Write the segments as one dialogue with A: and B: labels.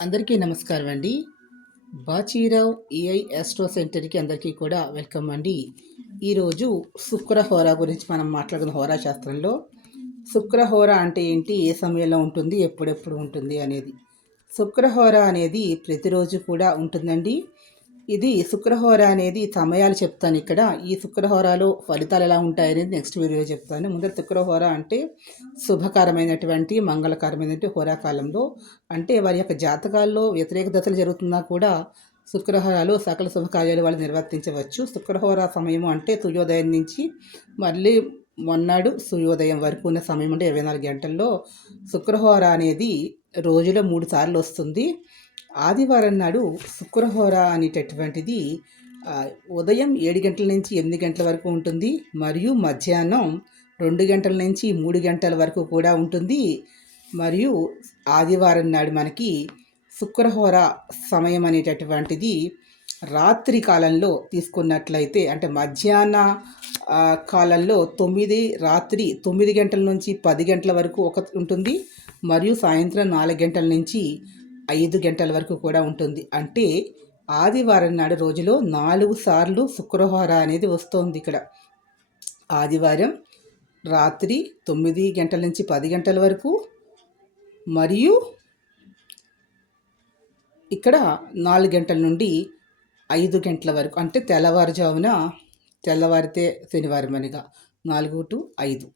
A: అందరికీ నమస్కారం అండి. బాచీరావు ఏఐ ఆస్ట్రో సెంటర్కి అందరికీ కూడా వెల్కమ్ అండి. ఈరోజు శుక్రహోర గురించి మనం మాట్లాడుకున్న హోరా శాస్త్రంలో శుక్రహోర అంటే ఏంటి? ఏ సమయంలో ఉంటుంది? ఎప్పుడెప్పుడు ఉంటుంది అనేది. శుక్రహోర అనేది ప్రతిరోజు కూడా ఉంటుందండి. ఇది శుక్రహోర అనేది సమయాలు చెప్తాను ఇక్కడ. ఈ శుక్రహోరాలో ఫలితాలు ఎలా ఉంటాయనేది నెక్స్ట్ వీడియో చెప్తాను. ముందర శుక్రహోర అంటే శుభకరమైనటువంటి మంగళకరమైనటువంటి హోరాకాలంలో అంటే వారి యొక్క జాతకాల్లో వ్యతిరేక దశలు జరుగుతున్నా కూడా శుక్రహోరాలు సకల శుభకార్యాలు వాళ్ళు నిర్వర్తించవచ్చు. శుక్రహోర సమయము అంటే సూర్యోదయం నుంచి మళ్ళీ మొన్నాడు సూర్యోదయం వరకు ఉన్న సమయం అంటే ఇరవై నాలుగు గంటల్లో శుక్రహోర అనేది రోజులో మూడు సార్లు వస్తుంది. ఆదివారం నాడు శుక్రహోర అనేటటువంటిది ఉదయం ఏడు గంటల నుంచి ఎనిమిది గంటల వరకు ఉంటుంది మరియు మధ్యాహ్నం రెండు గంటల నుంచి మూడు గంటల వరకు కూడా ఉంటుంది. మరియు ఆదివారం నాడు మనకి శుక్రహోర సమయం అనేటటువంటిది రాత్రి కాలంలో తీసుకున్నట్లయితే అంటే మధ్యాహ్న కాలంలో తొమ్మిది రాత్రి తొమ్మిది గంటల నుంచి పది గంటల వరకు ఒక ఉంటుంది. మరియు సాయంత్రం నాలుగు గంటల నుంచి ఐదు గంటల వరకు కూడా ఉంటుంది. అంటే ఆదివారం నాడు రోజులో నాలుగు సార్లు శుక్రవార అనేది వస్తుంది ఇక్కడ. ఆదివారం రాత్రి తొమ్మిది గంటల నుంచి పది గంటల వరకు మరియు ఇక్కడ నాలుగు గంటల నుండి ఐదు గంటల వరకు అంటే తెల్లవారుజామున తెల్లవారితే శనివారం అనిగా నాలుగు టు ఐదు.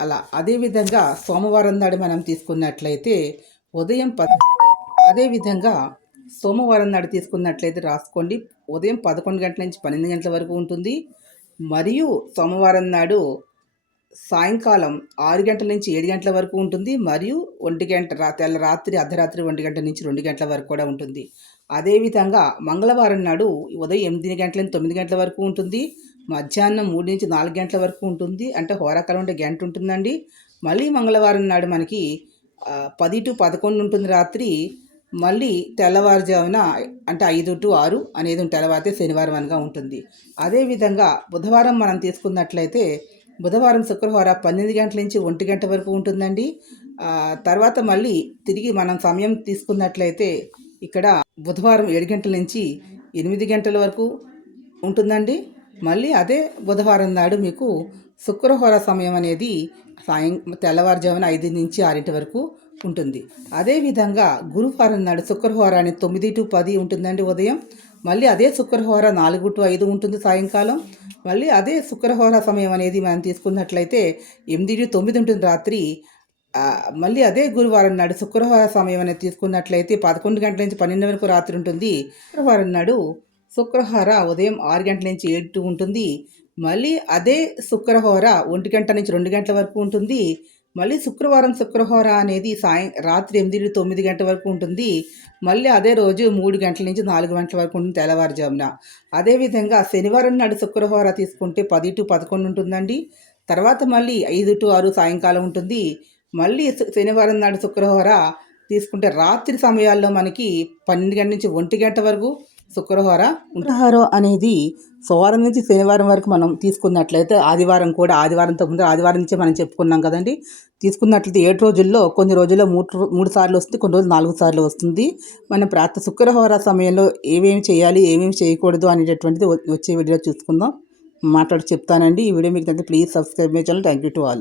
A: అలా. అదేవిధంగా సోమవారం నాడు మనం తీసుకున్నట్లయితే ఉదయం ప అదేవిధంగా సోమవారం నాడు తీసుకున్నట్లయితే రాసుకోండి. ఉదయం పదకొండు గంటల నుంచి పన్నెండు గంటల వరకు ఉంటుంది. మరియు సోమవారం నాడు సాయంకాలం ఆరు గంటల నుంచి ఏడు గంటల వరకు ఉంటుంది మరియు ఒంటి గంట రా తెల్ల రాత్రి అర్ధరాత్రి ఒంటి గంట నుంచి రెండు గంటల వరకు కూడా ఉంటుంది. అదేవిధంగా మంగళవారం నాడు ఉదయం ఎనిమిది గంటల నుంచి తొమ్మిది గంటల వరకు ఉంటుంది. మధ్యాహ్నం మూడు నుంచి నాలుగు గంటల వరకు ఉంటుంది. అంటే హోరాకాలం అంటే గంట ఉంటుందండి. మళ్ళీ మంగళవారం నాడు మనకి పది టు పదకొండు ఉంటుంది రాత్రి. మళ్ళీ తెల్లవారుజామున అంటే ఐదు టు ఆరు అనేది తెల్లవారితే శనివారం అనగా ఉంటుంది. అదేవిధంగా బుధవారం మనం తీసుకున్నట్లయితే బుధవారం శుక్రవారం పన్నెండు గంటల నుంచి ఒంటి గంట వరకు ఉంటుందండి. తర్వాత మళ్ళీ తిరిగి మనం సమయం తీసుకున్నట్లయితే ఇక్కడ బుధవారం ఏడు గంటల నుంచి ఎనిమిది గంటల వరకు ఉంటుందండి. మళ్ళీ అదే బుధవారం నాడు మీకు శుక్రహోర సమయం అనేది సాయం తెల్లవారుజామున ఐదు నుంచి ఆరింటి వరకు ఉంటుంది. అదేవిధంగా గురువారం నాడు శుక్రహోర అనేది తొమ్మిది టు పది ఉంటుందండి ఉదయం. మళ్ళీ అదే శుక్రహోర నాలుగు టు ఐదు ఉంటుంది సాయంకాలం. మళ్ళీ అదే శుక్రహోర సమయం అనేది మనం తీసుకున్నట్లయితే ఎనిమిది తొమ్మిది ఉంటుంది రాత్రి. మళ్ళీ అదే గురువారం నాడు శుక్రవార సమయం అనేది తీసుకున్నట్లయితే పదకొండు గంటల నుంచి పన్నెండు వరకు రాత్రి ఉంటుంది. శుక్రవారం నాడు శుక్రహార ఉదయం ఆరు గంటల నుంచి ఏడు ఉంటుంది. మళ్ళీ అదే శుక్రహోర ఒంటి గంట నుంచి రెండు గంటల వరకు ఉంటుంది. మళ్ళీ శుక్రవారం శుక్రహోర అనేది సాయం రాత్రి ఎనిమిది తొమ్మిది గంటల వరకు ఉంటుంది. మళ్ళీ అదే రోజు మూడు గంటల నుంచి నాలుగు గంటల వరకు ఉంటుంది తెల్లవారుజామున. అదేవిధంగా శనివారం నాడు శుక్రహోర తీసుకుంటే పది టు పదకొండు ఉంటుందండి. తర్వాత మళ్ళీ ఐదు టు ఆరు సాయంకాలం ఉంటుంది. మళ్ళీ శనివారం నాడు శుక్రహోర తీసుకుంటే రాత్రి సమయాల్లో మనకి పన్నెండు గంటల నుంచి ఒంటి గంట వరకు శుక్రవార శుక్రవారం అనేది సోమవారం నుంచి శనివారం వరకు మనం తీసుకున్నట్లయితే ఆదివారం కూడా ఆదివారంతో ముందు ఆదివారం నుంచే మనం చెప్పుకున్నాం కదండి. తీసుకున్నట్లయితే ఏడు రోజుల్లో కొన్ని రోజుల్లో మూడు మూడు సార్లు వస్తుంది కొన్ని రోజులు నాలుగు సార్లు వస్తుంది. మనం ప్రాత శుక్రవార సమయంలో ఏమేమి చేయాలి ఏమేమి చేయకూడదు అనేటటువంటిది వచ్చే వీడియో చూసుకుందాం. మాట్లాడి చెప్తానండి. ఈ వీడియో మీకు please subscribe my channel thank you to all